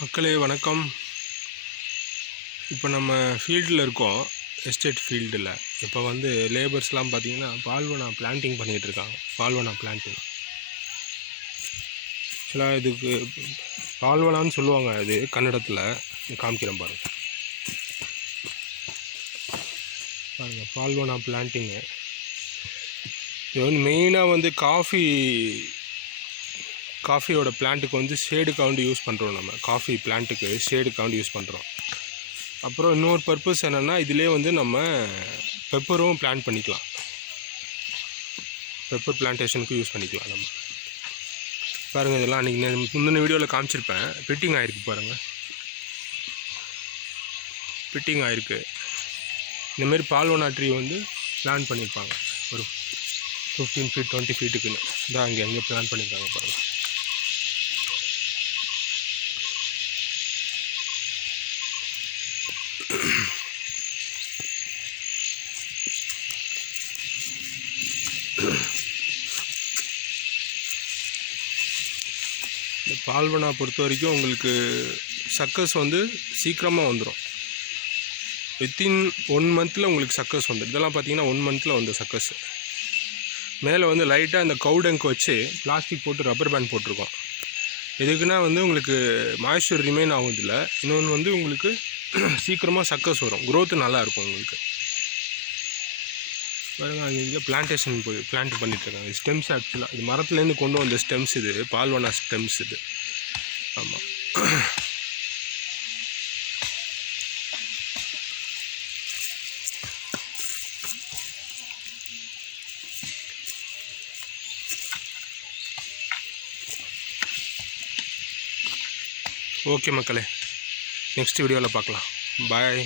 மக்களே வணக்கம். இப்போ நம்ம ஃபீல்டில் இருக்கோம், எஸ்டேட் ஃபீல்டில். இப்போ வந்து லேபர்ஸ்லாம் பார்த்திங்கன்னா பால்வனா பிளான்டிங் பண்ணிகிட்ருக்காங்க. பால்வனா பிளான்டிங் ஆக்சுவலாக இதுக்கு பால்வனான்னு சொல்லுவாங்க. அது கன்னடத்தில் காமிக்கிறேன் பாருங்கள். பால்வனா பிளான்டிங்கு இது வந்து மெயினாக வந்து காஃபியோட பிளான்ட்டுக்கு வந்து ஷேடுக்காக யூஸ் பண்ணுறோம். நம்ம காஃபி பிளான்ட்டுக்கு ஷேடுக்காக யூஸ் பண்ணுறோம். அப்புறம் இன்னொரு பர்பஸ் என்னென்னா, இதிலே வந்து நம்ம பெப்பரும் பிளான்ட் பண்ணிக்கலாம். பெப்பர் பிளான்டேஷனுக்கு யூஸ் பண்ணிக்கலாம் நம்ம. பாருங்கள், இதெல்லாம் அன்றைக்கி முந்தின வீடியோவில் காமிச்சிருப்பேன். ஃபிட்டிங் ஆகிருக்கு பாருங்கள், ஃபிட்டிங் ஆகிருக்கு. இந்தமாரி பால்வனா ட்ரீ வந்து பிளான் பண்ணியிருப்பாங்க ஒரு 15 ஃபீட் 20 ஃபீட்டுக்குன்னு. இதான் அங்கே பிளான் பண்ணியிருக்காங்க பாருங்கள். இந்த பால்வனா பொறுத்த வரைக்கும் உங்களுக்கு சக்கஸ் வந்து சீக்கிரமாக வந்துடும். வித்தின் 1 மந்தில் உங்களுக்கு சக்கஸ் வந்துடும். இதெல்லாம் பார்த்தீங்கன்னா 1 மந்தில் வந்த சக்கஸ். மேலே வந்து லைட்டாக இந்த கவுடங்க் வச்சு பிளாஸ்டிக் போட்டு ரப்பர் பேண்ட் போட்டிருக்கோம். எதுக்குன்னா வந்து உங்களுக்கு மாய்ஸ்சர் ரிமைன் ஆகுதில்ல. இன்னொன்று வந்து உங்களுக்கு சீக்கிரமாக சக்கஸ் வரும், க்ரோத்து நல்லாயிருக்கும் உங்களுக்கு. பாருங்கள், அங்கே இங்கே பிளான்டேஷன் போய் பிளான்ட் பண்ணிட்டுருக்காங்க. ஸ்டெம்ஸ் ஆக்சுவலாக இது மரத்துலேருந்து கொண்டு வந்த ஸ்டெம்ஸ். இது பால்வனா ஸ்டெம்ஸ் இது. ஆமாம். ஓகே மக்களே, நெக்ஸ்ட் வீடியோவில் பார்க்கலாம். பாய்.